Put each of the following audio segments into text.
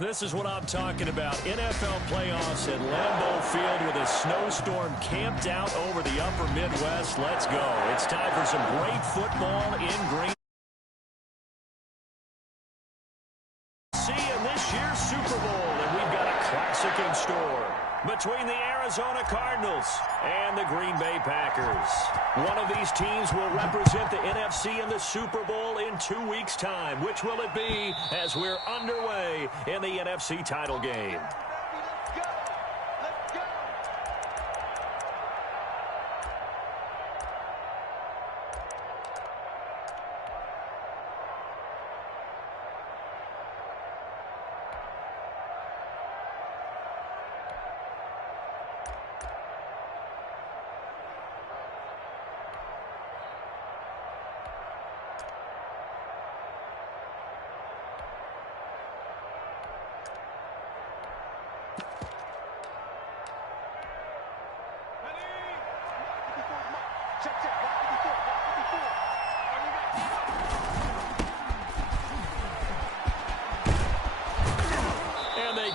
This is what I'm talking about. NFL playoffs at Lambeau Field with a snowstorm camped out over the upper Midwest. Let's go. It's time for some great football in Green. See in this year's Super Bowl, and we've got a classic in store between the Arizona Cardinals and the Green Bay Packers. One of these teams will represent the NFC in the Super Bowl in 2 weeks' time. Which will it be as we're underway in the NFC title game?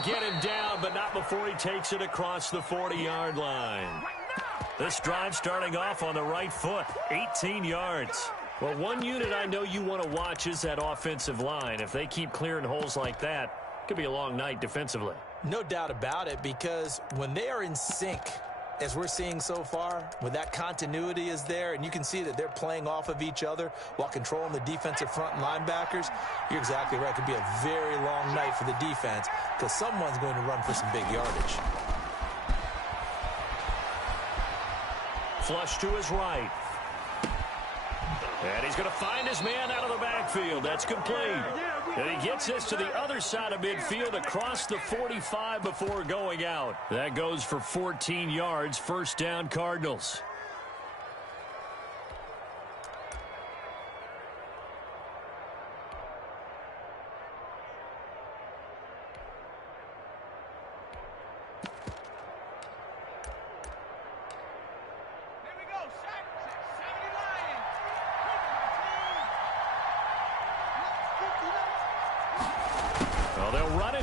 Get him down, but not before he takes it across the 40-yard line. This drive starting off on the right foot, 18 yards. Well, one unit I know you want to watch is that offensive line. If they keep clearing holes like that, it could be a long night defensively. No doubt about it, because when they are in sync, as we're seeing so far, when that continuity is there and you can see that they're playing off of each other while controlling the defensive front and linebackers, you're exactly right. It could be a very long night for the defense because someone's going to run for some big yardage. Flush to his right. And he's going to find his man out of the backfield. That's complete. And he gets this to the other side of midfield across the 45 before going out. That goes for 14 yards. First down, Cardinals.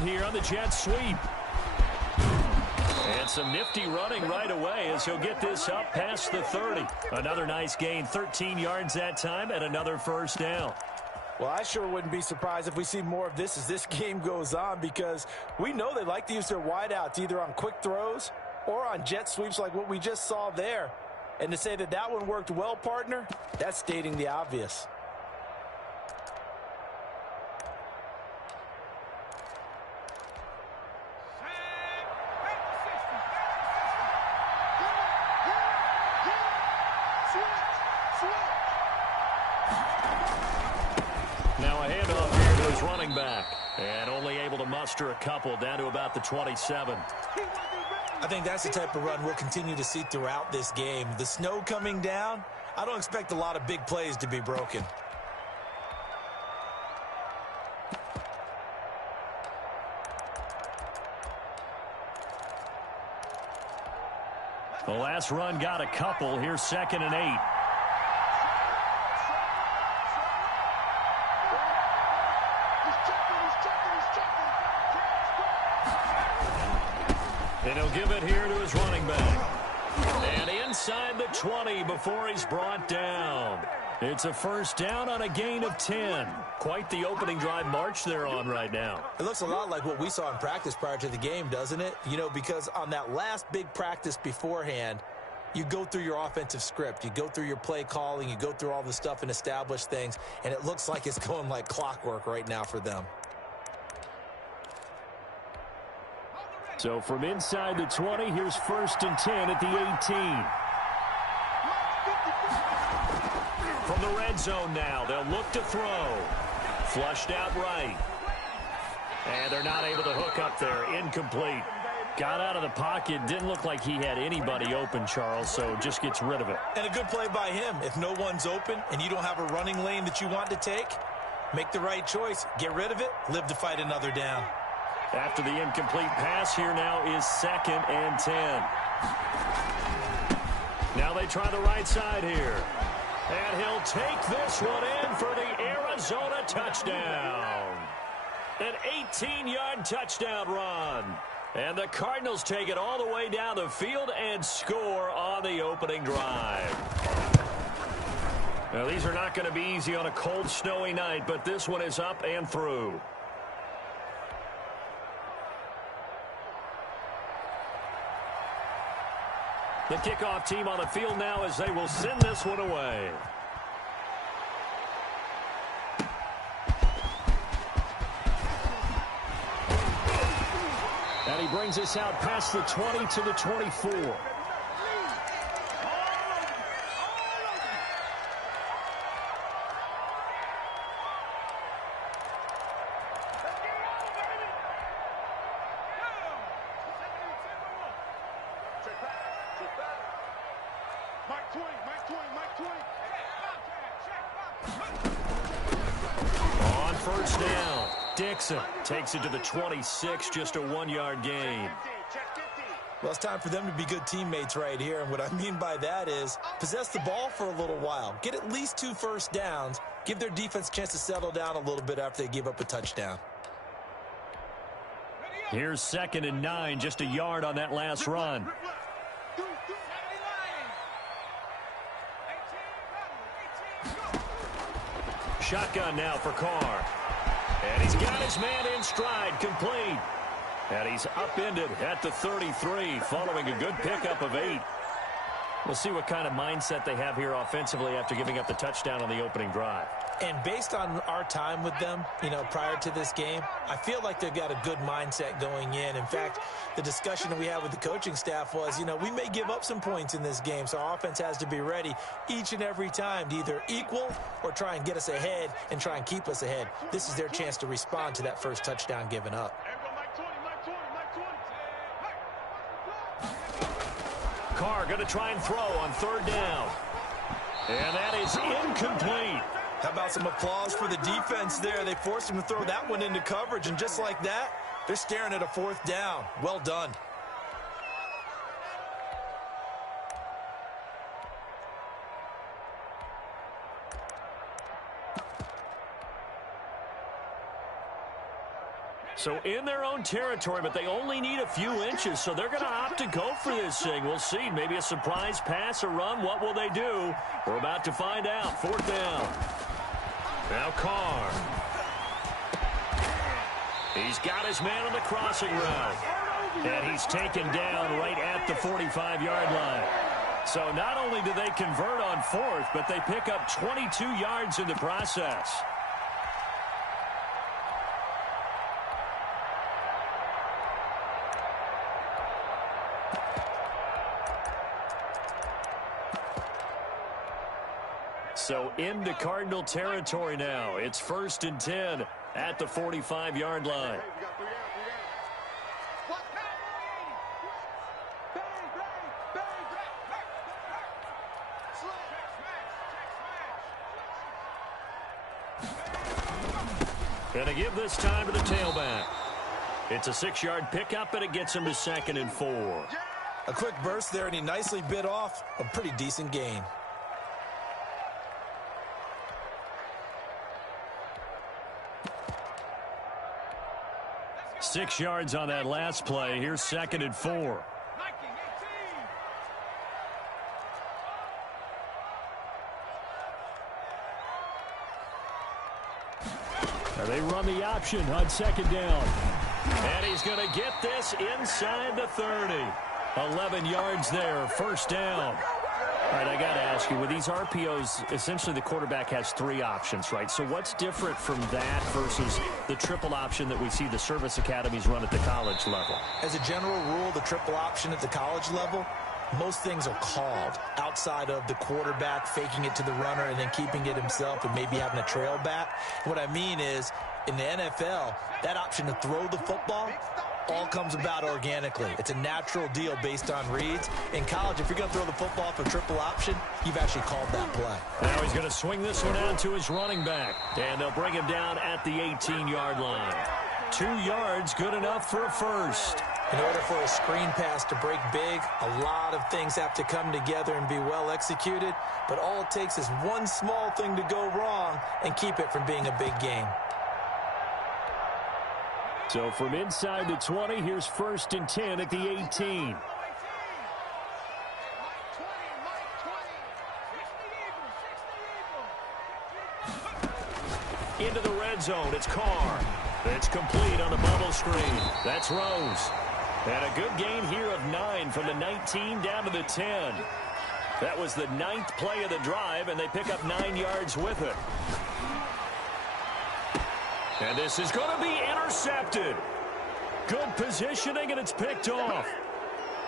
Here on the jet sweep. And some nifty running right away as he'll get this up past the 30. Another nice gain, 13 yards that time, and another first down. Well, I sure wouldn't be surprised if we see more of this as this game goes on, because we know they like to use their wideouts either on quick throws or on jet sweeps like what we just saw there. And to say that that one worked well, partner, that's stating the obvious. A couple down to about the 27. I think that's the type of run we'll continue to see throughout this game. The snow coming down, I don't expect a lot of big plays to be broken. The last run got a couple. Here's 2nd and 8. And he'll give it here to his running back. And inside the 20 before he's brought down. It's a first down on a gain of 10. Quite the opening drive march they're on right now. It looks a lot like what we saw in practice prior to the game, doesn't it? You know, because on that last big practice beforehand, you go through your offensive script. You go through your play calling. You go through all the stuff and establish things. And it looks like it's going like clockwork right now for them. So from inside the 20, here's 1st and 10 at the 18. From the red zone now, they'll look to throw. Flushed out right. And they're not able to hook up there. Incomplete. Got out of the pocket. Didn't look like he had anybody open, Charles, so just gets rid of it. And a good play by him. If no one's open and you don't have a running lane that you want to take, make the right choice. Get rid of it. Live to fight another down. After the incomplete pass, here now is 2nd and 10. Now they try the right side here. And he'll take this one in for the Arizona touchdown. An 18-yard touchdown run. And the Cardinals take it all the way down the field and score on the opening drive. Now, these are not going to be easy on a cold, snowy night, but this one is up and through. The kickoff team on the field now as they will send this one away. And he brings us out past the 20 to the 24. On first down, Dixon takes it to the 26, just a 1-yard gain. Well, it's time for them to be good teammates right here, and what I mean by that is possess the ball for a little while, get at least 2 first downs, give their defense a chance to settle down a little bit after they give up a touchdown. Here's 2nd and 9, just a yard on that last run. Shotgun now for Carr. And he's got his man in stride, complete. And he's upended at the 33, following a good pickup of 8. We'll see what kind of mindset they have here offensively after giving up the touchdown on the opening drive. And based on our time with them, prior to this game, I feel like they've got a good mindset going in. In fact, the discussion that we had with the coaching staff was, we may give up some points in this game, so our offense has to be ready each and every time to either equal or try and get us ahead and try and keep us ahead. This is their chance to respond to that first touchdown given up. Carr going to try and throw on 3rd down. And that is incomplete. How about some applause for the defense there? They forced him to throw that one into coverage, and just like that, they're staring at a 4th down. Well done. So in their own territory, but they only need a few inches, so they're going to opt to go for this thing. We'll see. Maybe a surprise pass or run. What will they do? We're about to find out. 4th down. Now Carr. He's got his man on the crossing route. And he's taken down right at the 45-yard line. So not only do they convert on 4th, but they pick up 22 yards in the process. So into Cardinal territory now. It's 1st and 10 at the 45-yard line. Gonna give this time to the tailback. It's a 6-yard pickup, and it gets him to 2nd and 4. A quick burst there, and he nicely bit off a pretty decent gain. 6 yards on that last play. Here's 2nd and 4. They run the option on 2nd down. And he's going to get this inside the 30. 11 yards there, 1st down. All right, I got to ask you, with these RPOs, essentially the quarterback has 3 options, right? So what's different from that versus the triple option that we see the service academies run at the college level? As a general rule, the triple option at the college level, most things are called outside of the quarterback faking it to the runner and then keeping it himself and maybe having a trail back. What I mean is, in the NFL, that option to throw the football all comes about organically. It's a natural deal based on reads. In college, if you're going to throw the football for triple option, you've actually called that play. Now he's going to swing this one out to his running back, and they'll bring him down at the 18-yard line. 2 yards, good enough for a first. In order for a screen pass to break big, a lot of things have to come together and be well executed, but all it takes is one small thing to go wrong and keep it from being a big game. So from inside the 20, here's 1st and 10 at the 18. Into the red zone, it's Carr. It's complete on the bubble screen. That's Rose. And a good gain here of 9 from the 19 down to the 10. That was the 9th play of the drive, and they pick up 9 yards with it. And this is going to be intercepted. Good positioning, and it's picked off.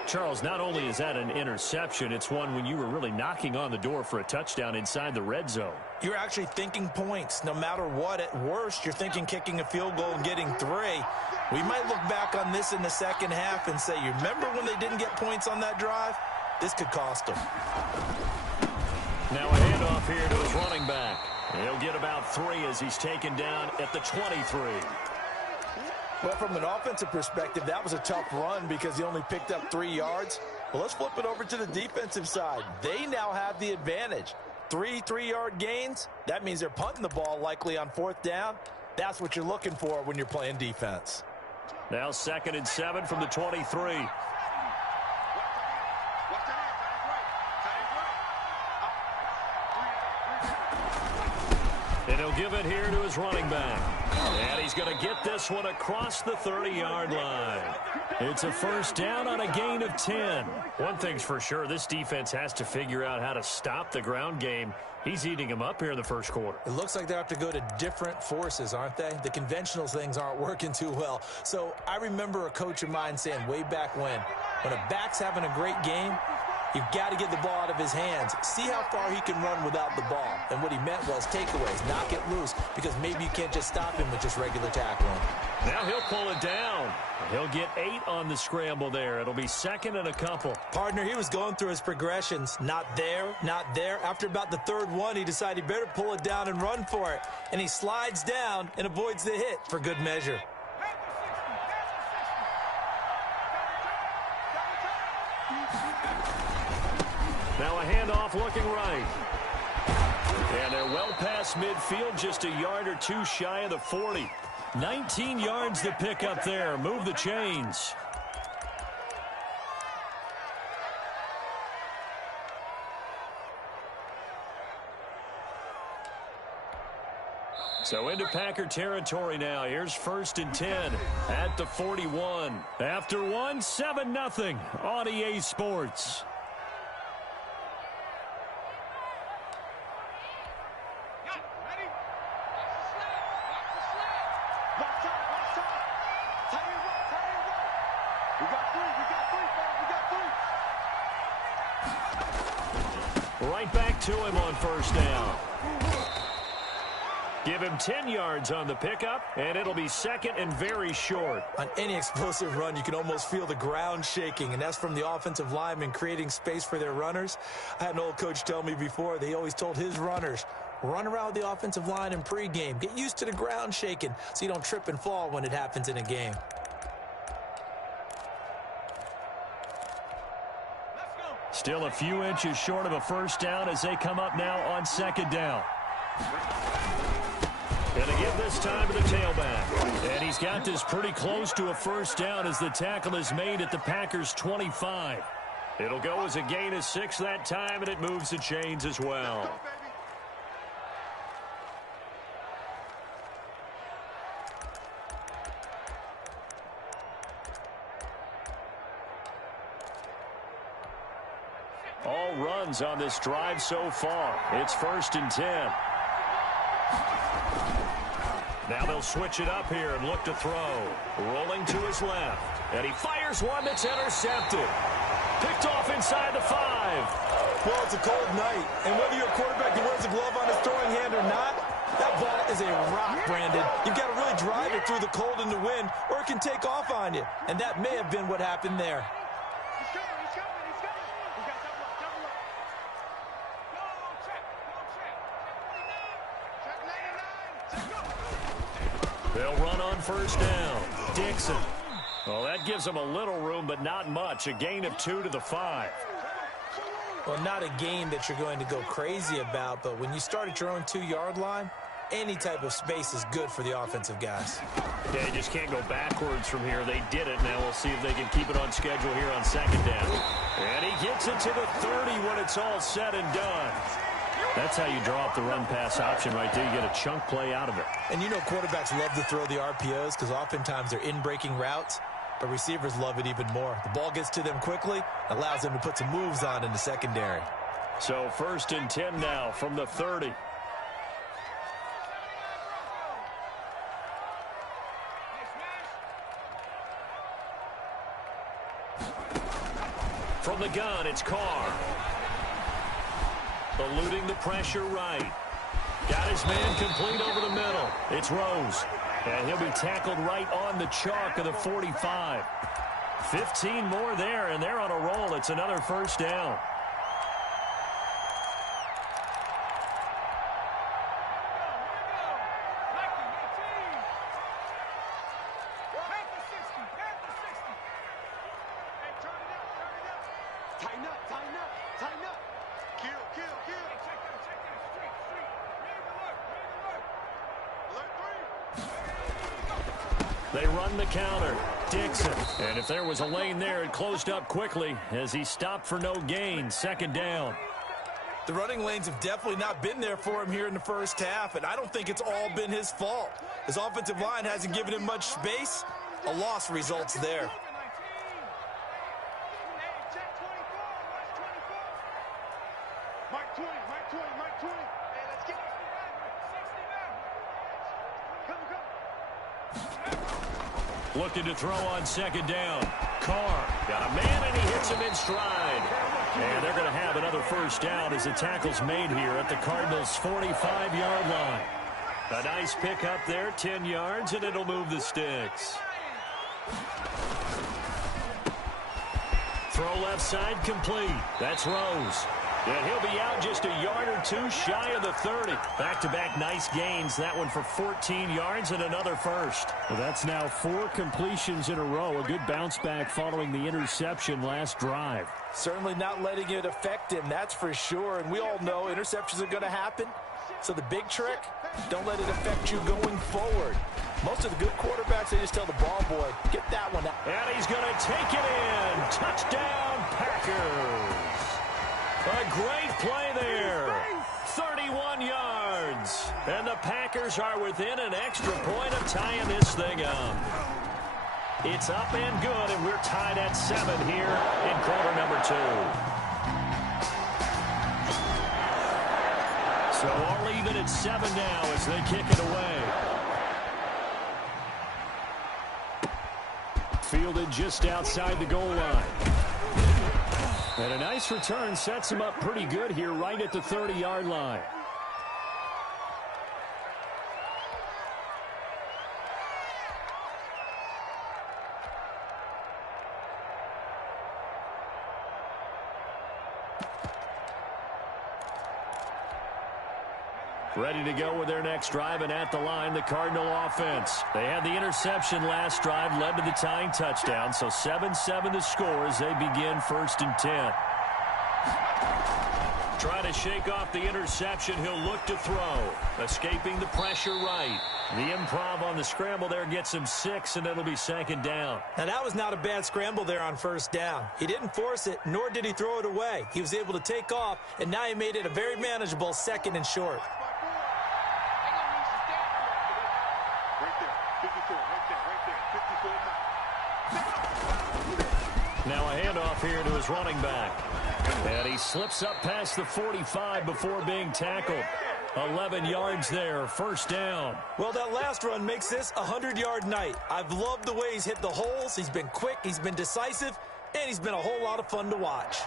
Charles, not only is that an interception, it's one when you were really knocking on the door for a touchdown inside the red zone. You're actually thinking points. No matter what, at worst, you're thinking kicking a field goal and getting 3. We might look back on this in the second half and say, you remember when they didn't get points on that drive? This could cost them. Now a handoff here to his running back. He'll get about 3 as he's taken down at the 23. Well, from an offensive perspective, that was a tough run because he only picked up 3 yards. Well, let's flip it over to the defensive side. They now have the advantage. 3 3-yard gains. That means they're punting the ball likely on 4th down. That's what you're looking for when you're playing defense. Now 2nd and 7 from the 23. And he'll give it here to his running back. And he's going to get this one across the 30-yard line. It's a 1st down on a gain of 10. One thing's for sure, this defense has to figure out how to stop the ground game. He's eating them up here in the 1st quarter. It looks like they have to go to different forces, aren't they? The conventional things aren't working too well. So I remember a coach of mine saying way back when a back's having a great game, you've got to get the ball out of his hands. See how far he can run without the ball. And what he meant was takeaways, knock it loose, because maybe you can't just stop him with just regular tackling. Now he'll pull it down. He'll get 8 on the scramble there. It'll be 2nd and a couple. Partner, he was going through his progressions. Not there, not there. After about the 3rd one, he decided he better pull it down and run for it. And he slides down and avoids the hit for good measure. Now a handoff looking right. And they're well past midfield, just a yard or 2 shy of the 40. 19 yards to pick up there. Move the chains. So into Packer territory now. Here's 1st and 10 at the 41. After 1, 7-0 on EA Sports. Right back to him on 1st down. Give him 10 yards on the pickup, and it'll be 2nd and very short. On any explosive run, you can almost feel the ground shaking, and that's from the offensive linemen creating space for their runners. I had an old coach tell me before, they always told his runners, run around the offensive line in pregame. Get used to the ground shaking so you don't trip and fall when it happens in a game. Still a few inches short of a 1st down as they come up now on 2nd down. Going to give this time to the tailback. And he's got this pretty close to a 1st down as the tackle is made at the Packers' 25. It'll go as a gain of 6 that time, and it moves the chains as well. All runs on this drive so far. It's 1st and 10. Now they'll switch it up here and look to throw. Rolling to his left. And he fires one that's intercepted. Picked off inside the 5. Well, it's a cold night. And whether you're a quarterback who wears a glove on his throwing hand or not, that ball is a rock, Brandon. You've got to really drive it through the cold and the wind, or it can take off on you. And that may have been what happened there. They'll run on 1st down. Dixon. Well, that gives them a little room, but not much. A gain of 2 to the 5. Well, not a game that you're going to go crazy about, but when you start at your own 2-yard line, any type of space is good for the offensive guys. Yeah, you just can't go backwards from here. They did it. Now we'll see if they can keep it on schedule here on second down. And he gets it to the 30 when it's all said and done. That's how you draw up the run-pass option right there. You get a chunk play out of it. And you know quarterbacks love to throw the RPOs because oftentimes they're in-breaking routes, but receivers love it even more. The ball gets to them quickly, allows them to put some moves on in the secondary. So 1st and 10 now from the 30. From the gun, it's Carr. Eluding the pressure right. Got his man complete over the middle. It's Rose. And he'll be tackled right on the chalk of the 45. 15 more there, and they're on a roll. It's another first down. They run the counter. Dixon. And if there was a lane there, it closed up quickly as he stopped for no gain. 2nd down. The running lanes have definitely not been there for him here in the first half, and I don't think it's all been his fault. His offensive line hasn't given him much space. A loss results there. Looking to throw on 2nd down. Carr got a man, and he hits him in stride. And they're going to have another first down as the tackle's made here at the Cardinals' 45-yard line. A nice pick up there, 10 yards, and it'll move the sticks. Throw left side complete. That's Rose. And he'll be out just a yard or two shy of the 30. Back-to-back nice gains. That one for 14 yards and another first. Well, that's now 4 completions in a row. A good bounce back following the interception last drive. Certainly not letting it affect him, that's for sure. And we all know interceptions are going to happen. So the big trick, don't let it affect you going forward. Most of the good quarterbacks, they just tell the ball boy, get that one out. And he's going to take it in. Touchdown, Packers. A great play there. 31 yards. And the Packers are within an extra point of tying this thing up. It's up and good, and we're tied at 7 here in quarter number 2. So all even at 7 now as they kick it away. Fielded just outside the goal line. And a nice return sets him up pretty good here right at the 30-yard line. Ready to go with their next drive, and at the line, the Cardinal offense. They had the interception last drive, led to the tying touchdown, so 7-7 the score as they begin 1st and 10. Trying to shake off the interception, he'll look to throw. Escaping the pressure right. The improv on the scramble there gets him 6, and it'll be 2nd down. Now, that was not a bad scramble there on 1st down. He didn't force it, nor did he throw it away. He was able to take off, and now he made it a very manageable 2nd and short. Now a handoff here to his running back. And he slips up past the 45 before being tackled. 11 yards there, 1st down. Well, that last run makes this a 100-yard night. I've loved the way he's hit the holes. He's been quick, he's been decisive, and he's been a whole lot of fun to watch.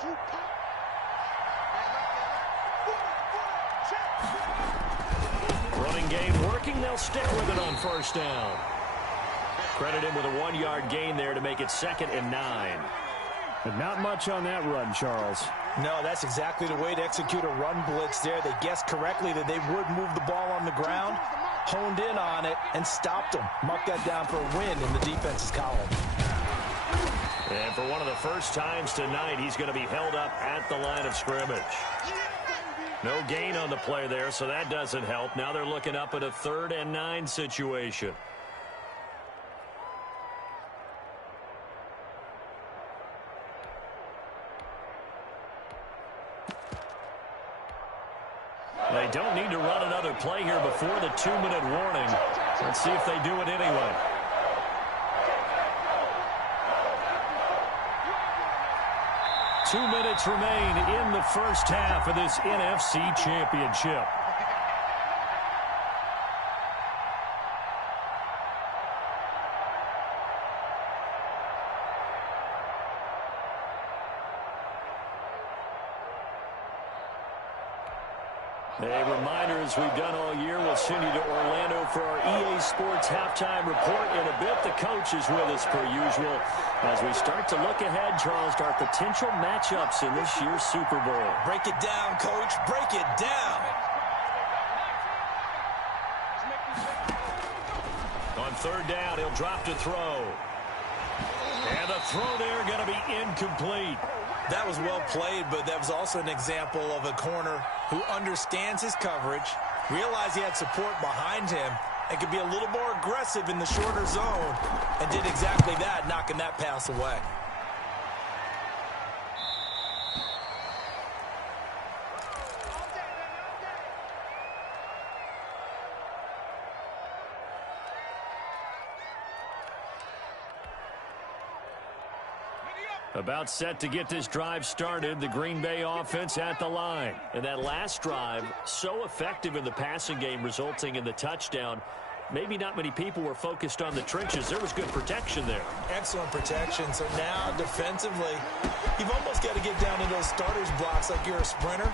Running game working. They'll stick with it on 1st down. Credit him with a 1-yard gain there to make it 2nd and 9. But not much on that run, Charles. No, that's exactly the way to execute a run blitz there. They guessed correctly that they would move the ball on the ground, honed in on it, and stopped them. Mark that down for a win in the defense's column. And for one of the first times tonight, he's going to be held up at the line of scrimmage. No gain on the play there, so that doesn't help. Now they're looking up at a 3rd and 9 situation. They don't need to run another play here before the 2-minute warning. Let's see if they do it anyway. Two minutes remain in the first half of this NFC Championship. A reminder, as we've done all year, we'll send you to Orlando for our EA Sports halftime report. In a bit, the coach is with us per usual as we start to look ahead, Charles, to our potential matchups in this year's Super Bowl. Break it down, Coach. Break it down. On 3rd down, he'll drop to throw. And the throw there going to be incomplete. That was well played, but that was also an example of a corner who understands his coverage, realized he had support behind him, and could be a little more aggressive in the shorter zone, and did exactly that, knocking that pass away. About set to get this drive started, the Green Bay offense at the line. And that last drive, so effective in the passing game, resulting in the touchdown. Maybe not many people were focused on the trenches. There was good protection there. Excellent protection. So now, defensively, you've almost got to get down in those starters blocks like you're a sprinter.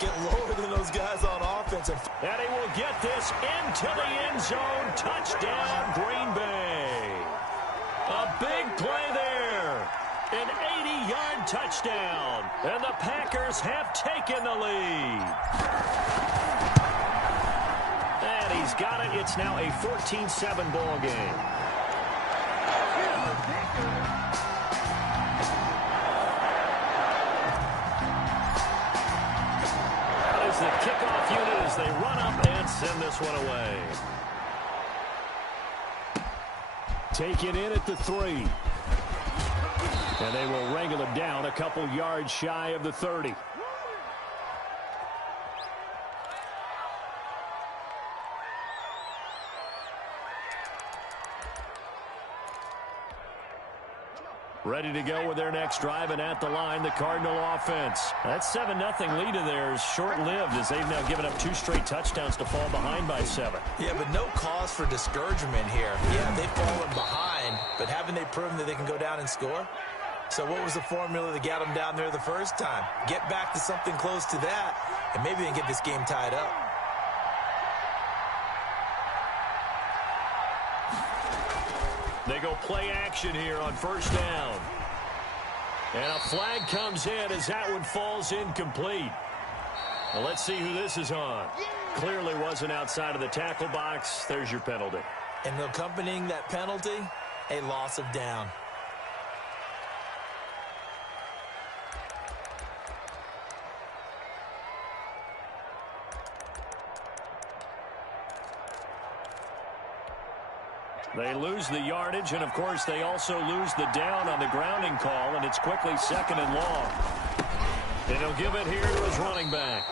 Get lower than those guys on offense. And he will get this into the end zone. Touchdown, Green Bay. A big play there. An 80-yard touchdown, and the Packers have taken the lead. And he's got it. It's now a 14-7 ball game. That is the kickoff unit as they run up and send this one away. Take it in at the 3. And they will wrangle it down a couple yards shy of the 30. Ready to go with their next drive, and at the line, the Cardinal offense. That 7-0 lead of theirs short-lived as they've now given up 2 straight touchdowns to fall behind by 7. Yeah, but no cause for discouragement here. Yeah, they've fallen behind, but haven't they proven that they can go down and score? So what was the formula that got them down there the first time? Get back to something close to that, and maybe they can get this game tied up. They go play action here on 1st down. And a flag comes in as that one falls incomplete. Well, let's see who this is on. Clearly wasn't outside of the tackle box. There's your penalty. And accompanying that penalty, a loss of down. They lose the yardage, and, of course, they also lose the down on the grounding call, and it's quickly 2nd and long. And he'll give it here to his running back.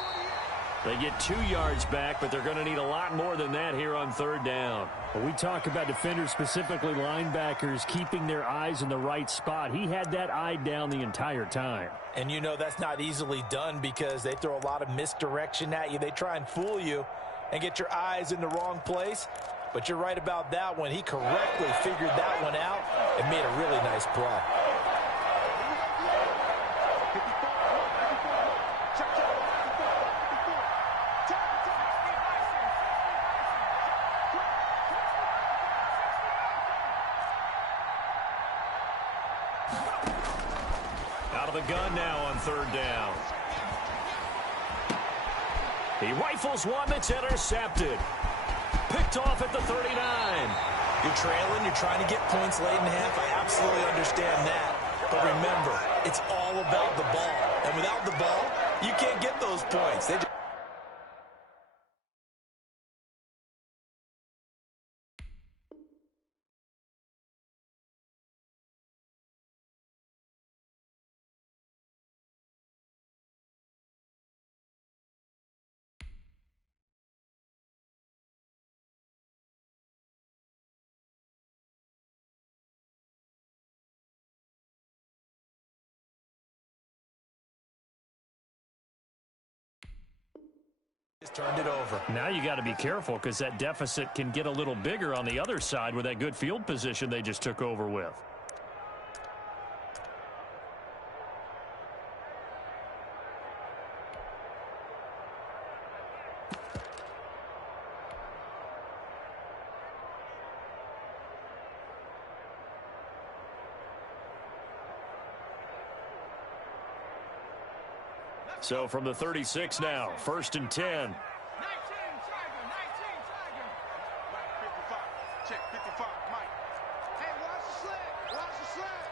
They get 2 yards back, but they're going to need a lot more than that here on 3rd down. Well, we talk about defenders, specifically linebackers, keeping their eyes in the right spot. He had that eye down the entire time. And you know that's not easily done because they throw a lot of misdirection at you. They try and fool you and get your eyes in the wrong place. But you're right about that one. He correctly figured that one out and made a really nice play. Out of the gun now on 3rd down. He rifles one that's intercepted. Picked off at the 39. You're trailing. You're trying to get points late in half. I absolutely understand that. But remember, it's all about the ball. And without the ball, you can't get those points. Turned it over. Now you got to be careful because that deficit can get a little bigger on the other side with that good field position they just took over with. So from the 36 now, 1st and 10. 19 Tiger. Check 55, Mike. Hey, watch the sled. Watch the sled.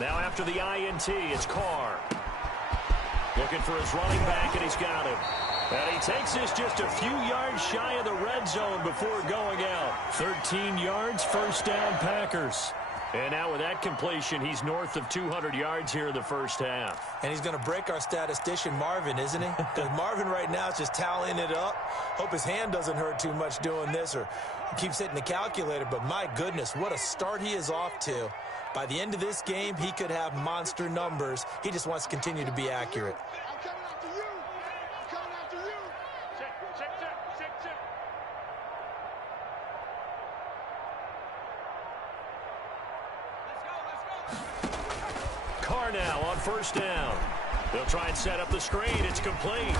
18, Now after the INT, it's Carr. Looking for his running back, and he's got him. And he takes this just a few yards shy of the red zone before going out. 13 yards, first down Packers. And now with that completion, he's north of 200 yards here in the first half. And he's going to break our statistician Marvin, isn't he? Because Marvin right now is just tallying it up. Hope his hand doesn't hurt too much doing this or keeps hitting the calculator. But my goodness, what a start he is off to. By the end of this game, he could have monster numbers. He just wants to continue to be accurate. I'm coming after you. I'm coming after you. Check. Carr now on first down. They'll try and set up the screen. It's complete.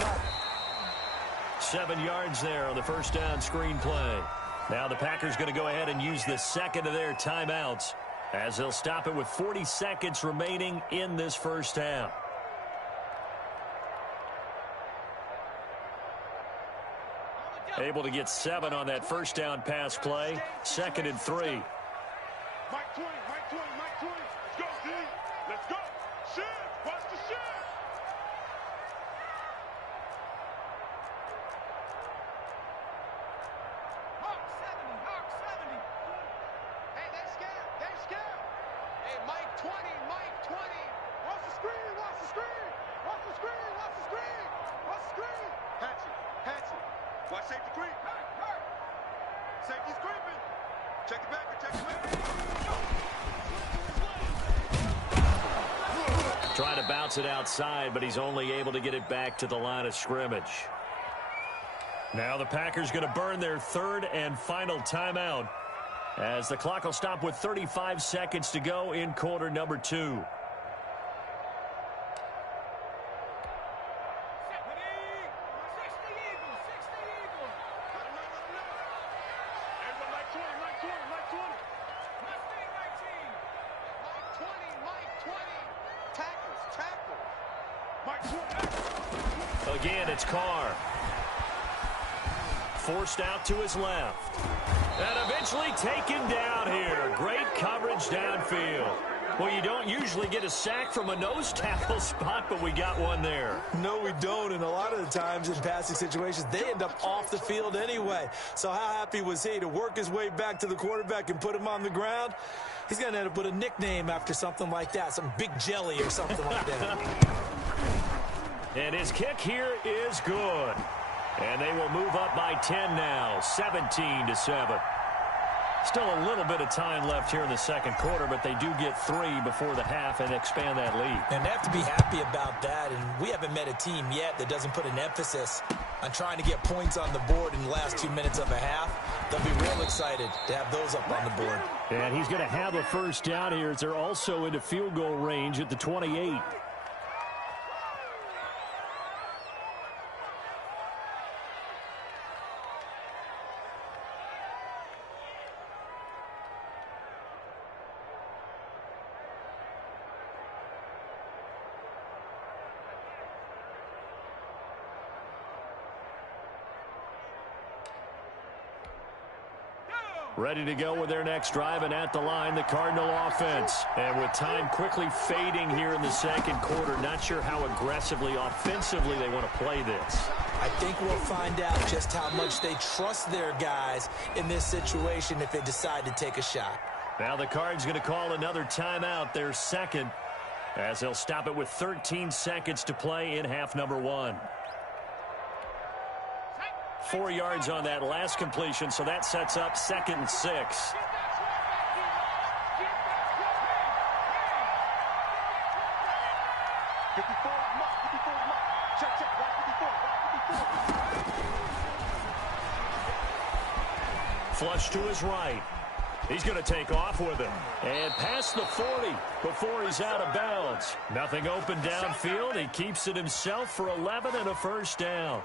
7 yards there on the first down screen play. Now the Packers going to go ahead and use the second of their timeouts as they'll stop it with 40 seconds remaining in this first half. Able to get 7 on that first down pass play. 2nd and 3. Mike 20. Let's go, D. Let's go. Shift. Watch the shift. Hawk 70. Hey, they scared. Hey, Mike 20. Watch the screen. Hatchet. Watch safety creep. Hurt. Safety's creeping. Check it back. Trying to bounce it outside, but he's only able to get it back to the line of scrimmage. Now the Packers going to burn their 3rd and final timeout as the clock will stop with 35 seconds to go in quarter number 2. Again, it's Carr. Forced out to his left. And eventually taken down here. Great coverage downfield. Well, you don't usually get a sack from a nose tackle spot, but we got one there. No, we don't. And a lot of the times in passing situations, they end up off the field anyway. So how happy was he to work his way back to the quarterback and put him on the ground? He's going to end up with a nickname after something like that, some Big Jelly or something like that. And his kick here is good. And they will move up by 10 now, 17-7. Still a little bit of time left here in the second quarter, but they do get 3 before the half and expand that lead. And they have to be happy about that. And we haven't met a team yet that doesn't put an emphasis on trying to get points on the board in the last 2 minutes of a half. They'll be real excited to have those up on the board. And he's going to have a first down here as they're also into field goal range at the 28. Ready to go with their next drive, and at the line, the Cardinal offense. And with time quickly fading here in the second quarter, not sure how aggressively, offensively they want to play this. I think we'll find out just how much they trust their guys in this situation if they decide to take a shot. Now the Cards going to call another timeout, their second, as they'll stop it with 13 seconds to play in half number 1. 4 yards on that last completion, so that sets up 2nd and 6. Flush to his right. He's going to take off with him. And past the 40 before he's out of bounds. Nothing open downfield. He keeps it himself for 11 and a first down.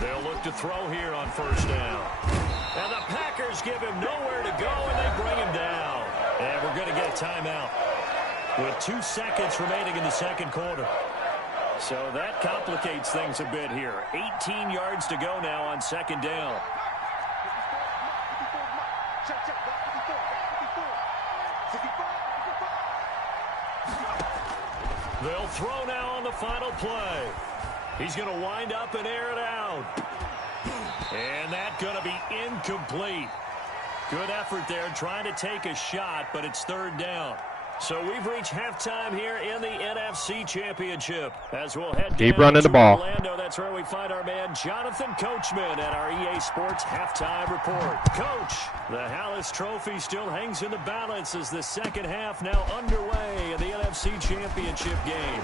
They'll look to throw here on first down. And the Packers give him nowhere to go, and they bring him down. And we're going to get a timeout with 2 seconds remaining in the second quarter. So that complicates things a bit here. 18 yards to go now on second down. They'll throw now on the final play. He's going to wind up and air it out. And that's going to be incomplete. Good effort there trying to take a shot, but it's third down. So we've reached halftime here in the NFC Championship. As we'll head Deep down run in to the ball. Orlando, that's where we find our man Jonathan Coachman at our EA Sports Halftime Report. Coach, the Hallis Trophy still hangs in the balance as the second half now underway in the NFC Championship game.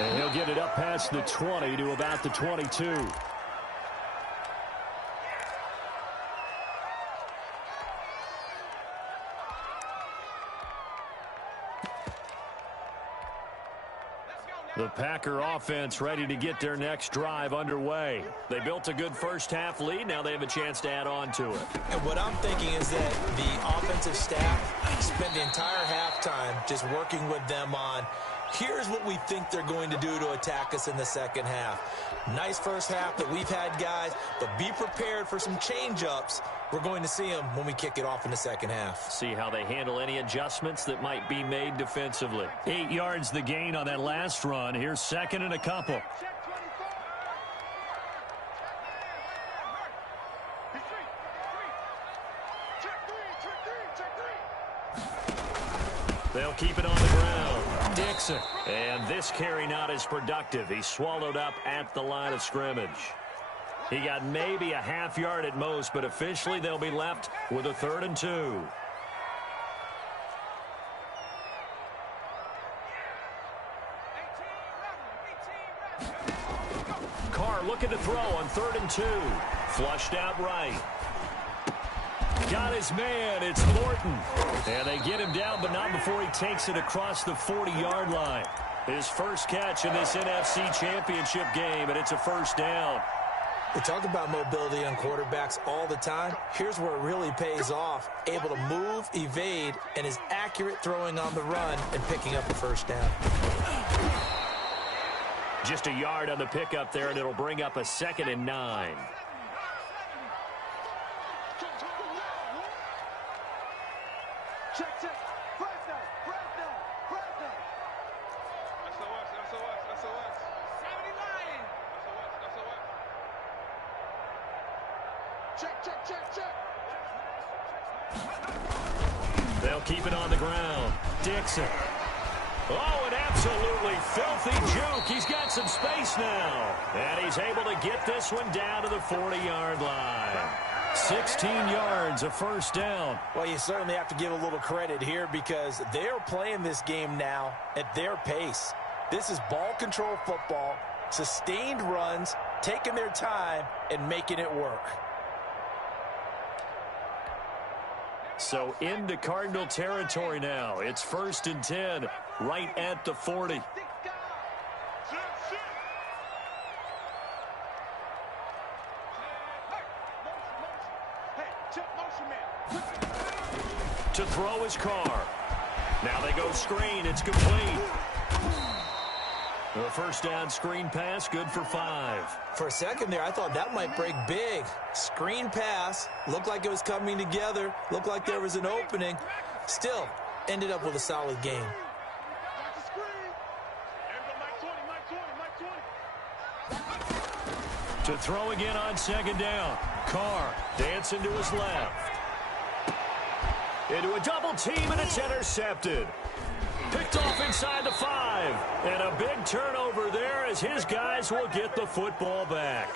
And he'll get it up past the 20 to about the 22. The Packer offense ready to get their next drive underway. They built a good first-half lead. Now they have a chance to add on to it. And what I'm thinking is that the offensive staff spent the entire halftime just working with them on, here's what we think they're going to do to attack us in the second half. Nice first half that we've had, guys, but be prepared for some change-ups. We're going to see them when we kick it off in the second half. See how they handle any adjustments that might be made defensively. 8 yards the gain on that last run. Here's second and a couple. They'll keep it on the ground. Dixon. And this carry not as productive. He's swallowed up at the line of scrimmage. He got maybe a half yard at most, but officially they'll be left with a 3rd and 2. Carr looking to throw on 3rd and 2. Flushed out right. Got his man. It's Thornton. And they get him down, but not before he takes it across the 40-yard line. His first catch in this NFC Championship game, and it's a first down. We talk about mobility on quarterbacks all the time. Here's where it really pays off. Able to move, evade, and is accurate throwing on the run and picking up the first down. Just a yard on the pickup there, and it'll bring up a 2nd and 9. Check. Press down. SOS. 79. Check. They'll keep it on the ground. Dixon. Oh, an absolutely filthy juke. He's got some space now. And he's able to get this one down to the 40-yard line. 16 yards, a first down. Well, you certainly have to give a little credit here because they're playing this game now at their pace. This is ball control football, sustained runs, taking their time, and making it work. So into Cardinal territory now. It's 1st and 10, right at the 40. To throw his Carr. Now they go screen. It's complete. The first down screen pass, good for 5. For a second there, I thought that might break big. Screen pass, looked like it was coming together, looked like there was an opening. Still, ended up with a solid game. To throw again on 2nd down. Carr. Dancing to his left. Into a double team, and it's intercepted. Picked off inside the 5. And a big turnover there as his guys will get the football back.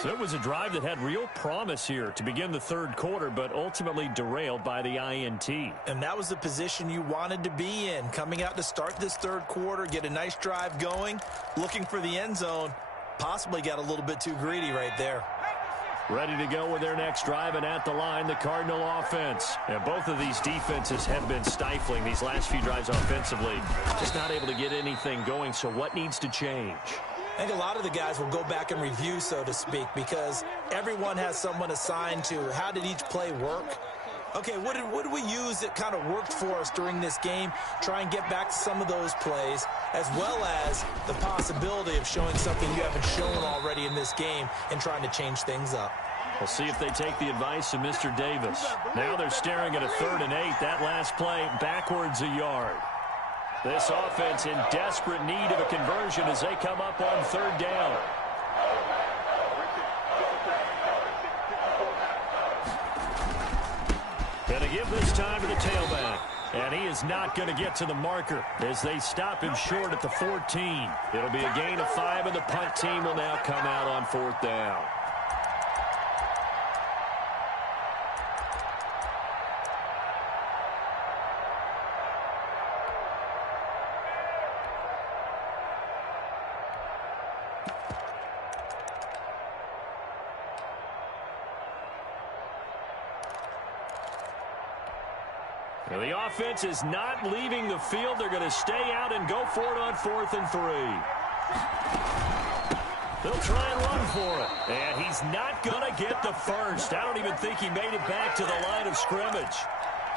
So it was a drive that had real promise here to begin the third quarter, but ultimately derailed by the INT. And that was the position you wanted to be in, coming out to start this third quarter, get a nice drive going, looking for the end zone. Possibly got a little bit too greedy right there. Ready to go with their next drive, and at the line, the Cardinal offense. And both of these defenses have been stifling these last few drives offensively. Just not able to get anything going, so what needs to change? I think a lot of the guys will go back and review, so to speak, because everyone has someone assigned to how did each play work. Okay, what did we use that kind of worked for us during this game? Try and get back to some of those plays, as well as the possibility of showing something you haven't shown already in this game and trying to change things up. We'll see if they take the advice of Mr. Davis. Now they're staring at a 3rd and 8. That last play backwards a yard. This offense in desperate need of a conversion as they come up on 3rd down. Going to give this time to the tailback. And he is not going to get to the marker as they stop him short at the 14. It'll be a gain of 5, and the punt team will now come out on 4th down. Now the offense is not leaving the field. They're going to stay out and go for it on 4th and 3. They'll try and run for it. And he's not going to get the first. I don't even think he made it back to the line of scrimmage.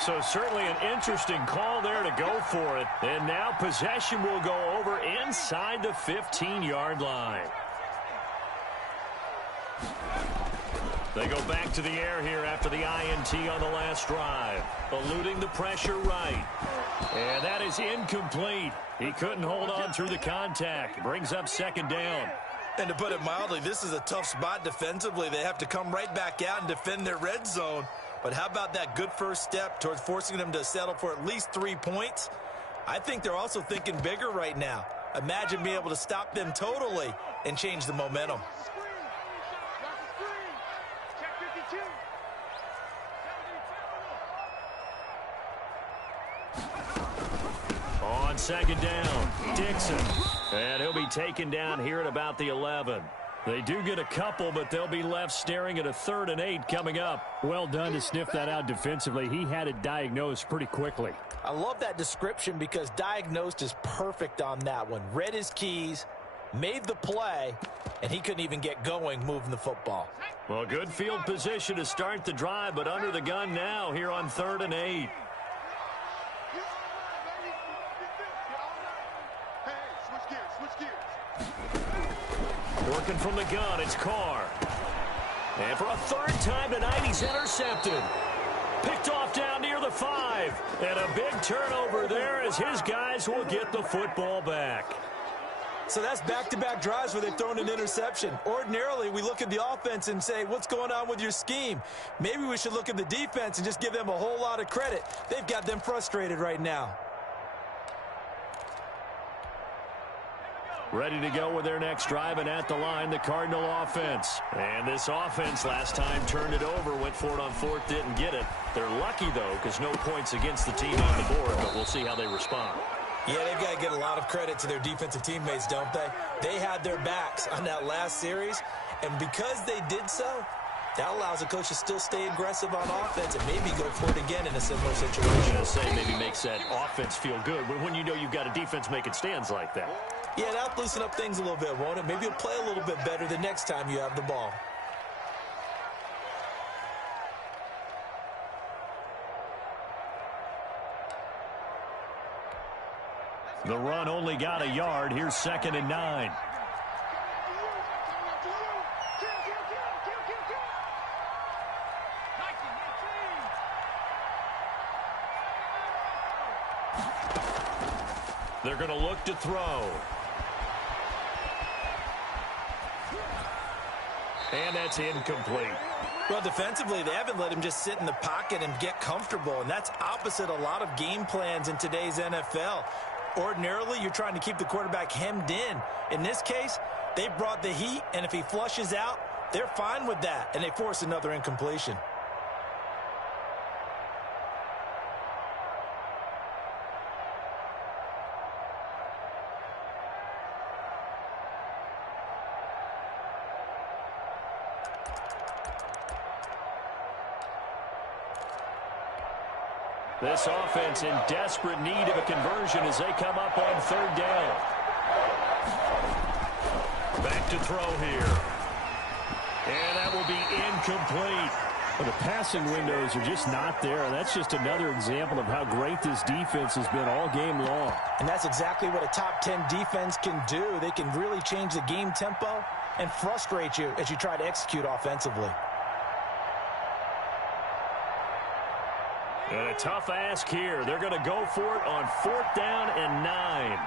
So certainly an interesting call there to go for it. And now possession will go over inside the 15-yard line. They go back to the air here after the INT on the last drive. Eluding the pressure right. And that is incomplete. He couldn't hold on through the contact. Brings up 2nd down. And to put it mildly, this is a tough spot defensively. They have to come right back out and defend their red zone. But how about that good first step towards forcing them to settle for at least 3 points? I think they're also thinking bigger right now. Imagine being able to stop them totally and change the momentum. On 2nd down, Dixon. And he'll be taken down here at about the 11. They do get a couple, but they'll be left staring at a 3rd and 8 coming up. Well done to sniff that out defensively. He had it diagnosed pretty quickly. I love that description because diagnosed is perfect on that one. Read his keys, made the play, and he couldn't even get going moving the football. Well, good field position to start the drive, but under the gun now here on 3rd and 8. Working from the gun, it's Carr. And for a 3rd time tonight, he's intercepted. Picked off down near the 5. And a big turnover there as his guys will get the football back. So that's back-to-back drives where they've thrown an interception. Ordinarily, we look at the offense and say, what's going on with your scheme? Maybe we should look at the defense and just give them a whole lot of credit. They've got them frustrated right now. Ready to go with their next drive, and at the line, the Cardinal offense. And this offense last time turned it over, went for it on 4th, didn't get it. They're lucky, though, because no points against the team on the board, but we'll see how they respond. Yeah, they've got to get a lot of credit to their defensive teammates, don't they? They had their backs on that last series, and because they did so, that allows the coach to still stay aggressive on offense and maybe go for it again in a similar situation. I was going to say maybe makes that offense feel good, but when you know you've got a defense making stands like that. Yeah, that'll loosen up things a little bit, won't it? Maybe you'll play a little bit better the next time you have the ball. The run only got a yard. Here's 2nd and 9. They're going to look to throw. And that's incomplete. Well, defensively, they haven't let him just sit in the pocket and get comfortable, and that's opposite a lot of game plans in today's NFL. Ordinarily, you're trying to keep the quarterback hemmed in. In this case, they brought the heat, and if he flushes out, they're fine with that, and they force another incompletion. This offense in desperate need of a conversion as they come up on third down. Back to throw here. And that will be incomplete. Well, the passing windows are just not there. That's just another example of how great this defense has been all game long. And that's exactly what a top 10 defense can do. They can really change the game tempo and frustrate you as you try to execute offensively. And a tough ask here. They're going to go for it on 4th down and 9.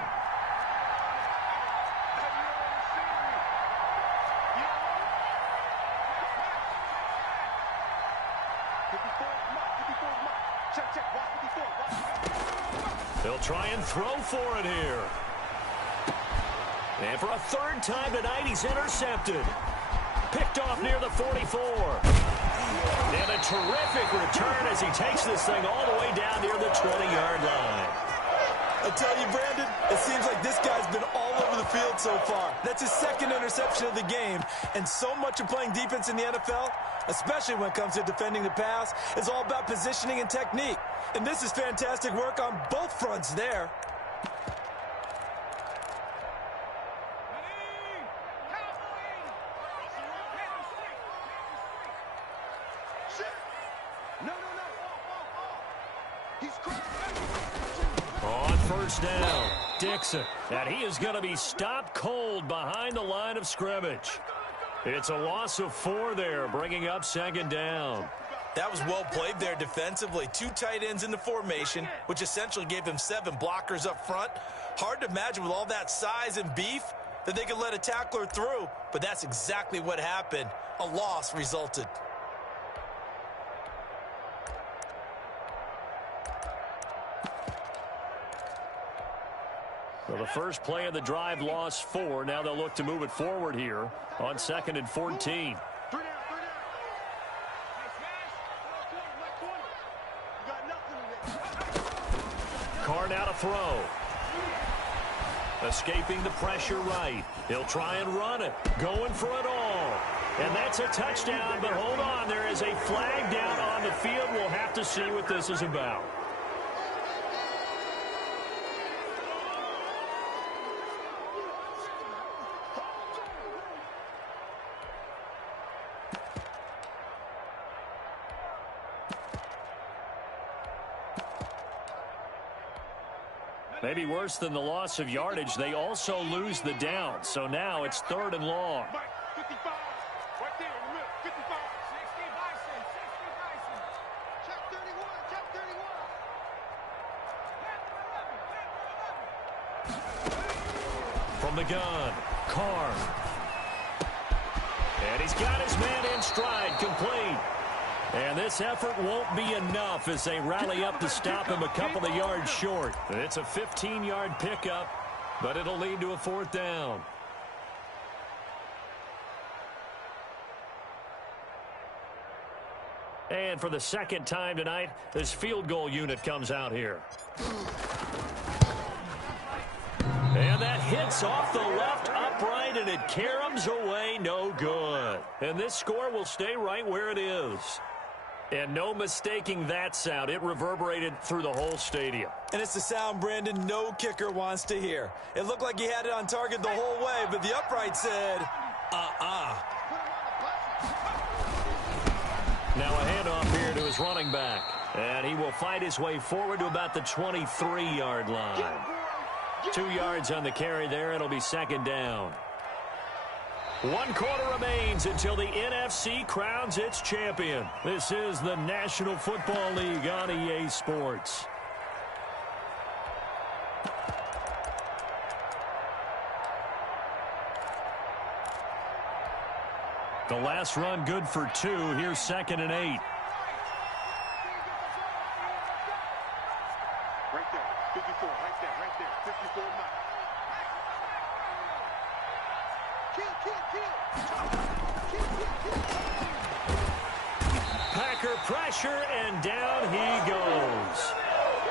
They'll try and throw for it here. And for a third time tonight, he's intercepted. Picked off near the 44. And a terrific return as he takes this thing all the way down near the 20-yard line. I tell you, Brandon, it seems like this guy's been all over the field so far. That's his second interception of the game. And so much of playing defense in the NFL, especially when it comes to defending the pass, is all about positioning and technique. And this is fantastic work on both fronts there. On first down, Dixon. And he is going to be stopped cold behind the line of scrimmage. It's a loss of 4 there, bringing up 2nd down. That was well played there defensively. 2 tight ends in the formation, which essentially gave them 7 blockers up front. Hard to imagine with all that size and beef that they could let a tackler through, but that's exactly what happened. A loss resulted. Well, the first play of the drive lost 4. Now they'll look to move it forward here on 2nd and 14. Carr now to throw. Escaping the pressure right. He'll try and run it. Going for it all. And that's a touchdown, but hold on. There is a flag down on the field. We'll have to see what this is about. Maybe worse than the loss of yardage, they also lose the down. So now it's 3rd and long. Mike, 55. Right there in the middle. 55. 60 Bison. 60 Bison. Check 31. Check 31. From the gun, Carr. And he's got his man in stride, complete. And this effort won't be enough as they rally up to stop him a couple of yards short. It's a 15-yard pickup, but it'll lead to a 4th down. And for the second time tonight, this field goal unit comes out here. And that hits off the left upright, and it caroms away, no good. And this score will stay right where it is. And no mistaking that sound. It reverberated through the whole stadium. And it's the sound, Brandon, no kicker wants to hear. It looked like he had it on target the whole way, but the upright said, Now a handoff here to his running back. And he will fight his way forward to about the 23-yard line. 2 yards on the carry there. It'll be 2nd down. 1 quarter remains until the NFC crowns its champion. This is the National Football League on EA Sports. The last run good for 2. Here's 2nd and 8. Right there. 54. Right there. Right there. 54 miles. Packer pressure, and down he goes.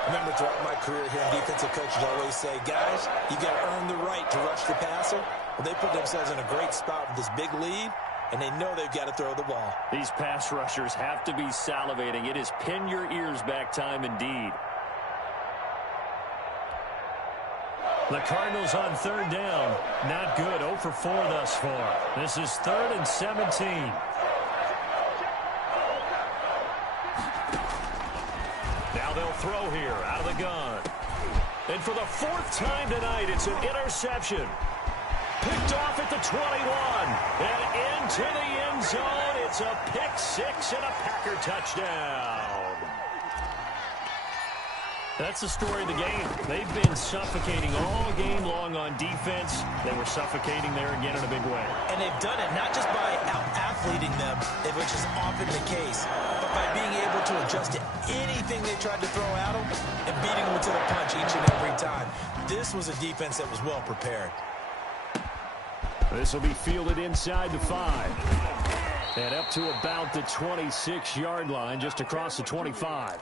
Remember, throughout my career here, defensive coaches always say, guys, you got to earn the right to rush the passer. Well, they put themselves in a great spot with this big lead, and they know they've got to throw the ball. These pass rushers have to be salivating. It is pin your ears back time indeed. The Cardinals on 3rd down. Not good. 0 for 4 thus far. This is 3rd and 17. Now they'll throw here out of the gun. And for the 4th time tonight, it's an interception. Picked off at the 21. And into the end zone. It's a pick 6 and a Packer touchdown. That's the story of the game. They've been suffocating all game long on defense. They were suffocating there again in a big way. And they've done it not just by out-athleting them, which is often the case, but by being able to adjust to anything they tried to throw at them and beating them to the punch each and every time. This was a defense that was well prepared. This will be fielded inside the 5. And up to about the 26-yard line, just across the 25.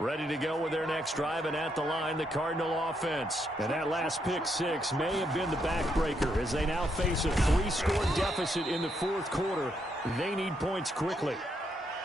Ready to go with their next drive, and at the line, the Cardinal offense. And that last pick 6 may have been the backbreaker as they now face a 3-score deficit in the 4th quarter. They need points quickly.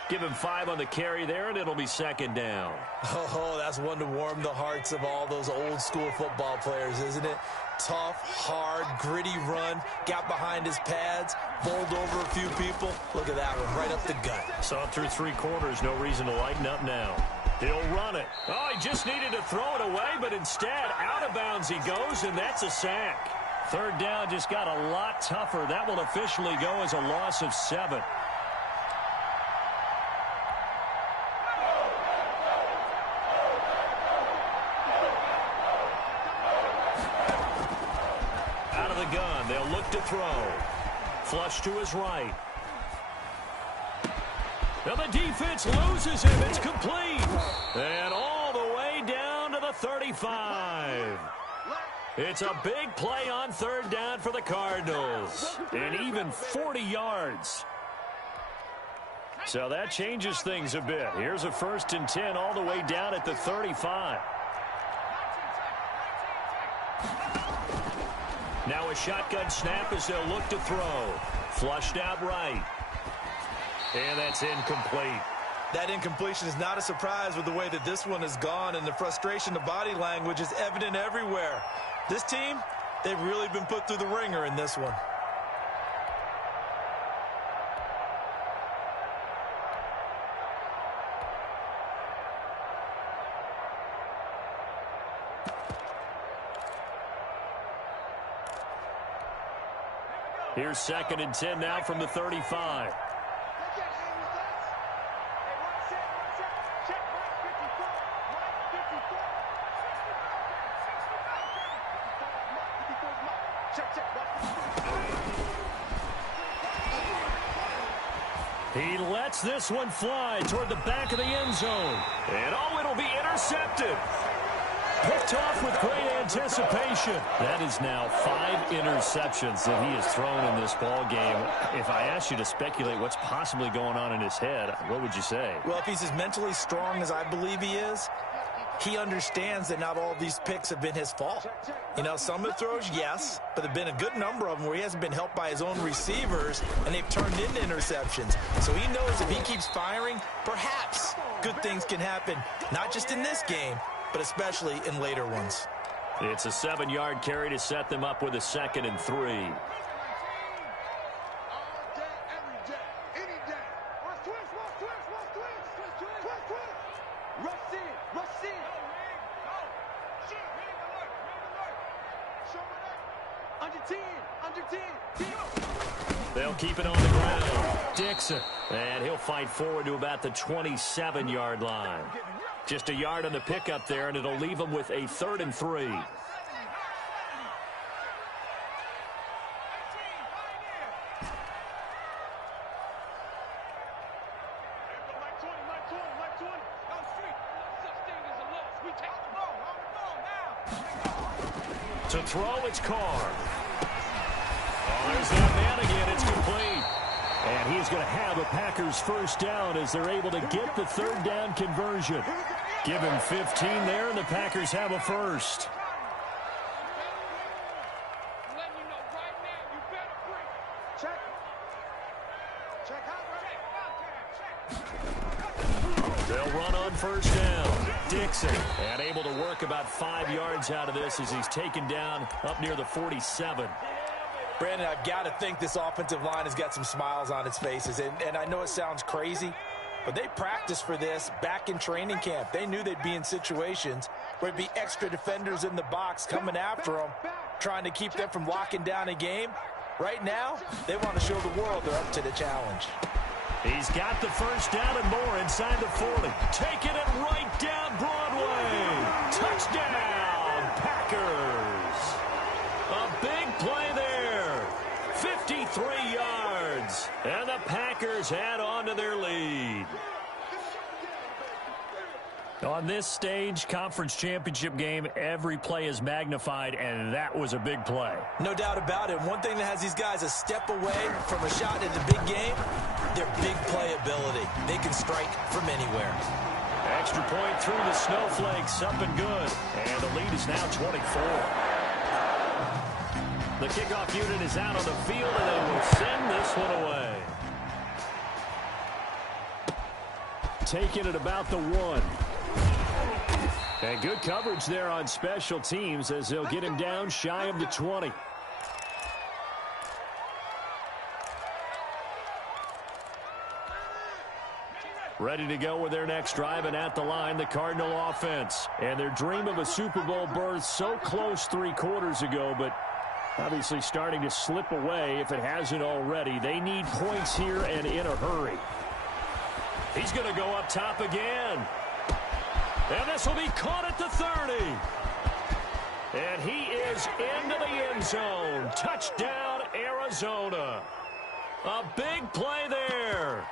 Give him 5 on the carry there, and it'll be 2nd down. Oh, that's one to warm the hearts of all those old-school football players, isn't it? Tough, hard, gritty run, got behind his pads, bowled over a few people. Look at that one, right up the gut. Saw through 3 quarters, no reason to lighten up now. He'll run it. Oh, he just needed to throw it away, but instead, out of bounds he goes, and that's a sack. 3rd down just got a lot tougher. That will officially go as a loss of 7. Out of the gun, they'll look to throw. Flush to his right. Now the defense loses him. It's complete. And all the way down to the 35. It's a big play on 3rd down for the Cardinals. And even 40 yards. So that changes things a bit. Here's a 1st and 10 all the way down at the 35. Now a shotgun snap as they'll look to throw. Flushed out right. And that's incomplete. That incompletion is not a surprise with the way that this one has gone, and the frustration, the body language is evident everywhere. This team, they've really been put through the ringer in this one. Here's 2nd and 10 now from the 35. He lets this one fly toward the back of the end zone. And oh, it'll be intercepted. Picked off with great anticipation. That is now 5 interceptions that he has thrown in this ball game. If I asked you to speculate what's possibly going on in his head, what would you say? Well, if he's as mentally strong as I believe he is, he understands that not all of these picks have been his fault. You know, some of the throws, yes, but there have been a good number of them where he hasn't been helped by his own receivers, and they've turned into interceptions. So he knows if he keeps firing, perhaps good things can happen, not just in this game, but especially in later ones. It's a 7-yard carry to set them up with a 2nd and 3. Under 10. Under 10. 10. They'll keep it on the ground. Dixon. And he'll fight forward to about the 27-yard line. Just a yard on the pickup there, and it'll leave him with a 3rd and 3. To throw, it's Carr. Oh, there's that man again. It's complete. And he's going to have a Packers first down as they're able to get the 3rd down conversion. Give him 15 there, and the Packers have a first. They'll run on first down. Dixon, and able to work about 5 yards out of this as he's taken down up near the 47. Brandon, I've got to think this offensive line has got some smiles on its faces. And I know it sounds crazy, but they practiced for this back in training camp. They knew they'd be in situations where it'd be extra defenders in the box coming after them, trying to keep them from locking down a game. Right now, they want to show the world they're up to the challenge. He's got the first down and more inside the 40. Taking it right down Broadway. Touchdown, Packers. A big play there. 53 yards. And the Packers add on to their lead. On this stage, conference championship game, every play is magnified, and that was a big play. No doubt about it. One thing that has these guys a step away from a shot in the big game, their big play ability. They can strike from anywhere. Extra point through the snowflakes, up and good. And the lead is now 24. The kickoff unit is out on the field, and they will send this one away. Taking it about the 1. And good coverage there on special teams as they'll get him down shy of the 20. Ready to go with their next drive, and at the line, the Cardinal offense. And their dream of a Super Bowl berth so close 3 quarters ago, but obviously starting to slip away if it hasn't already. They need points here and in a hurry. He's going to go up top again. And this will be caught at the 30. And he is into the end zone. Touchdown, Arizona. A big play there.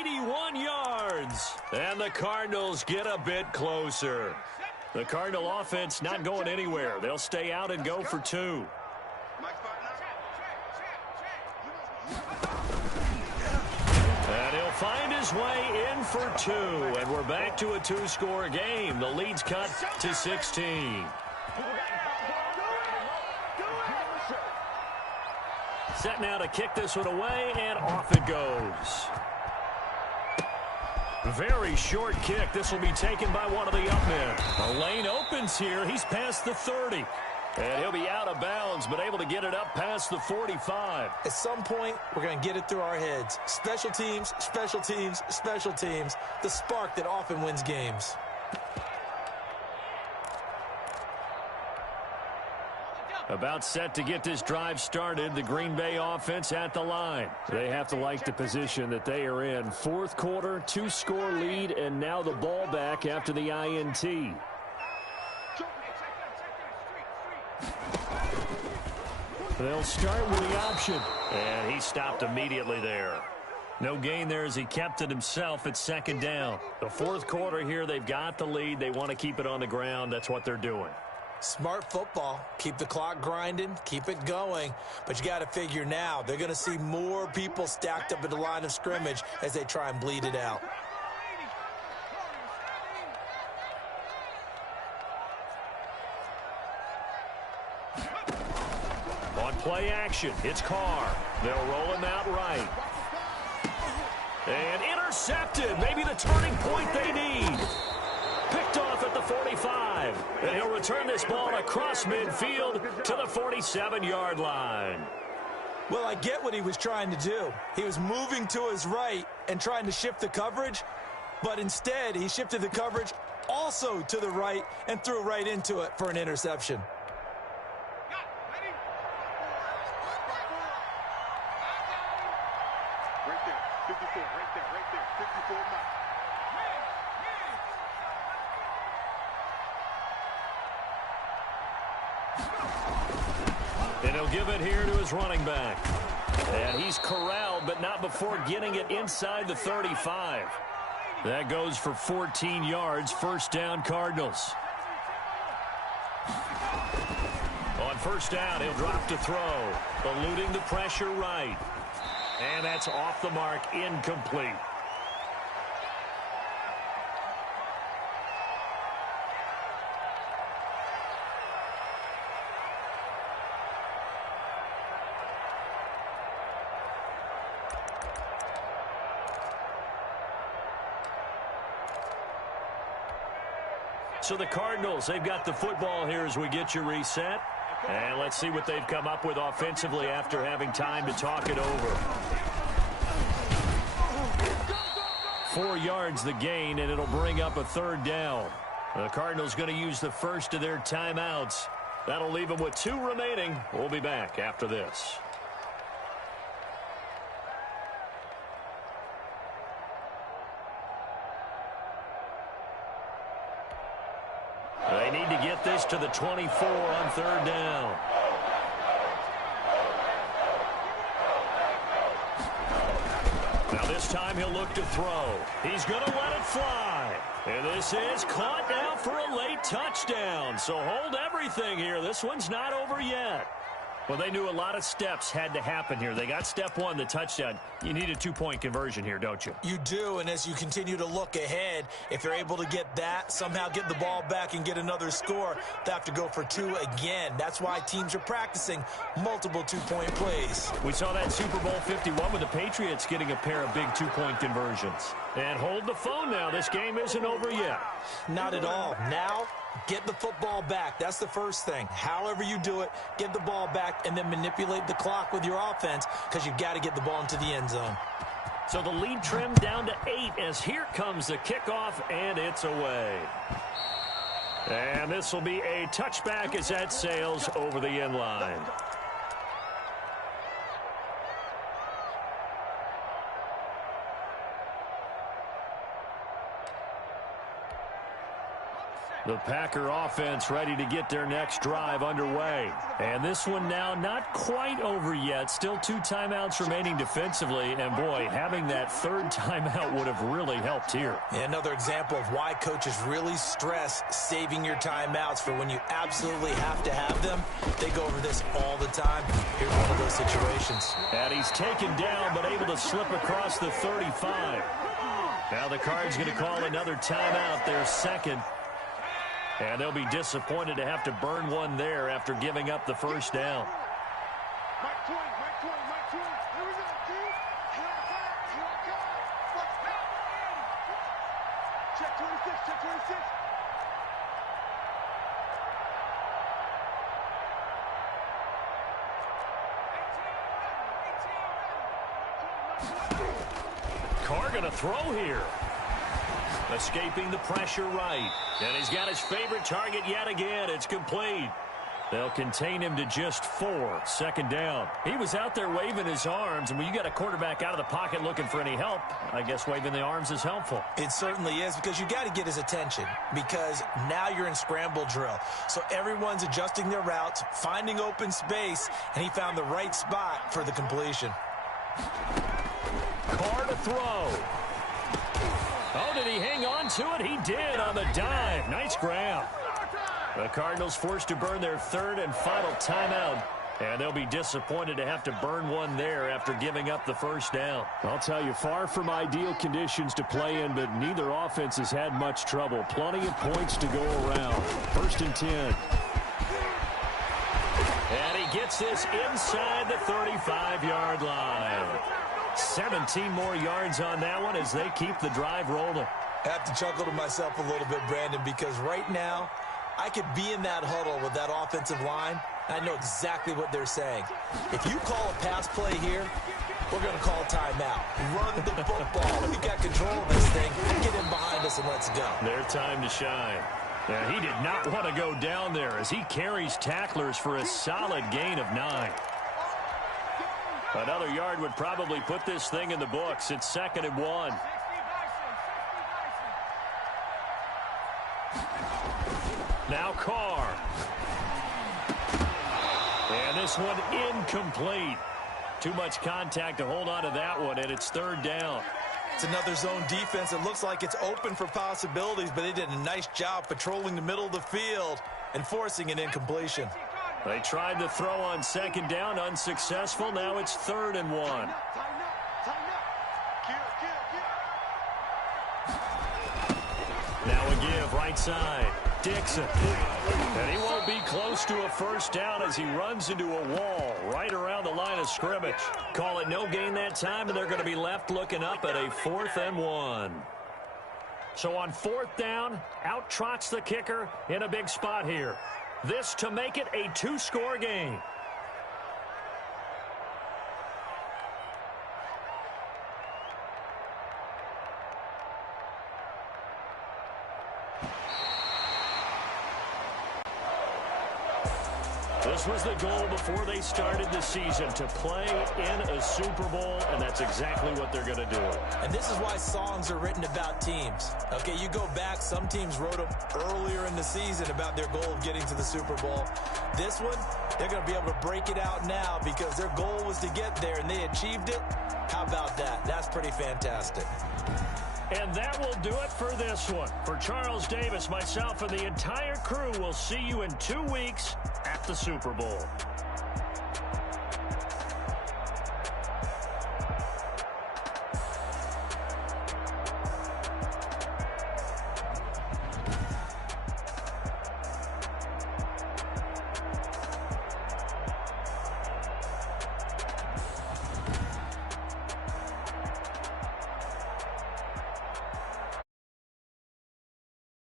81 yards. And the Cardinals get a bit closer. The Cardinal offense not going anywhere. They'll stay out and go for 2. And he'll find his way in for 2. And we're back to a 2-score game. The lead's cut to 16. Set now to kick this one away, and off it goes. Very short kick. This will be taken by one of the up men. The lane opens here. He's past the 30. And he'll be out of bounds, but able to get it up past the 45. At some point, we're going to get it through our heads. Special teams, special teams, special teams. The spark that often wins games. About set to get this drive started. The Green Bay offense at the line. They have to like the position that they are in. 4th quarter, 2-score lead, and now the ball back after the INT. They'll start with the option. And he stopped immediately there. No gain there as he kept it himself at 2nd down. The 4th quarter here, they've got the lead. They want to keep it on the ground. That's what they're doing. Smart football. Keep the clock grinding. Keep it going. But you got to figure now, they're going to see more people stacked up at the line of scrimmage as they try and bleed it out. On play action, it's Carr. They'll roll him out right. And intercepted. Maybe the turning point they need. Picked off at the 45. And he'll return this ball across midfield to the 47-yard line. Well, I get what he was trying to do. He was moving to his right and trying to shift the coverage, but instead he shifted the coverage also to the right and threw right into it for an interception. And he'll give it here to his running back. And he's corralled, but not before getting it inside the 35. That goes for 14 yards, first down Cardinals. On first down, he'll drop to throw, eluding the pressure right. And that's off the mark, incomplete. So the Cardinals, they've got the football here as we get you reset. And let's see what they've come up with offensively after having time to talk it over. 4 yards the gain, and it'll bring up a third down. The Cardinals going to use the first of their timeouts. That'll leave them with 2 remaining. We'll be back after this. They need to get this to the 24 on third down. Now this time he'll look to throw. He's going to let it fly. And this is caught now for a late touchdown. So hold everything here. This one's not over yet. Well, they knew a lot of steps had to happen here. They got step 1, the touchdown. You need a 2-point conversion here, don't you? You do, and as you continue to look ahead, if you're able to get that, somehow get the ball back and get another score, they have to go for 2 again. That's why teams are practicing multiple 2-point plays. We saw that Super Bowl 51 with the Patriots getting a pair of big 2-point conversions. And hold the phone now. This game isn't over yet. Not at all. Now, get the football back. That's the first thing. However you do it, get the ball back and then manipulate the clock with your offense because you've got to get the ball into the end zone. So the lead trimmed down to 8 as here comes the kickoff, and it's away. And this will be a touchback as that sails over the end line. The Packer offense ready to get their next drive underway. And this one now not quite over yet. Still 2 timeouts remaining defensively. And, boy, having that third timeout would have really helped here. Another example of why coaches really stress saving your timeouts for when you absolutely have to have them. They go over this all the time. Here's one of those situations. And he's taken down but able to slip across the 35. Now the Cards going to call another timeout, their second. And they'll be disappointed to have to burn one there after giving up the first down. Mike 20, Mike 20, Mike 20. Here we go, dude. Here I come, here I come. Check 26, check 26. Carr going to throw here. Escaping the pressure right. And he's got his favorite target yet again. It's complete. They'll contain him to just 4. Second down. He was out there waving his arms, and when you got a quarterback out of the pocket looking for any help, I guess waving the arms is helpful. It certainly is, because you got to get his attention, because now you're in scramble drill. So everyone's adjusting their routes, finding open space, and he found the right spot for the completion. Carr to throw. Oh, did he hang on to it? He did on the dive. Nice grab. The Cardinals forced to burn their third and final timeout. And they'll be disappointed to have to burn one there after giving up the first down. I'll tell you, far from ideal conditions to play in, but neither offense has had much trouble. Plenty of points to go around. First and 10. And he gets this inside the 35-yard line. 17 more yards on that one as they keep the drive rolling. I have to chuckle to myself a little bit, Brandon, because right now I could be in that huddle with that offensive line. I know exactly what they're saying. If you call a pass play here, we're going to call timeout. Run the football. We've got control of this thing. Get in behind us and let's go. Their time to shine. Yeah, he did not want to go down there as he carries tacklers for a solid gain of 9. Another yard would probably put this thing in the books. It's 2nd and 1. Now Carr. And this one incomplete. Too much contact to hold on to that one, and it's third down. It's another zone defense. It looks like it's open for possibilities, but they did a nice job patrolling the middle of the field and forcing an incompletion. They tried to throw on second down, unsuccessful. Now it's 3rd and 1. Now a give, right side. Dixon. And he won't be close to a first down as he runs into a wall right around the line of scrimmage. Call it no gain that time, and they're going to be left looking up at a 4th and 1. So on 4th down, out trots the kicker in a big spot here. This to make it a 2-score game. This was the goal before they started the season, to play in a Super Bowl, and that's exactly what they're going to do. And this is why songs are written about teams. Okay, you go back, some teams wrote them earlier in the season about their goal of getting to the Super Bowl. This one, they're going to be able to break it out now because their goal was to get there, and they achieved it. How about that? That's pretty fantastic. And that will do it for this one. For Charles Davis, myself, and the entire crew, we'll see you in 2 weeks at the Super Bowl.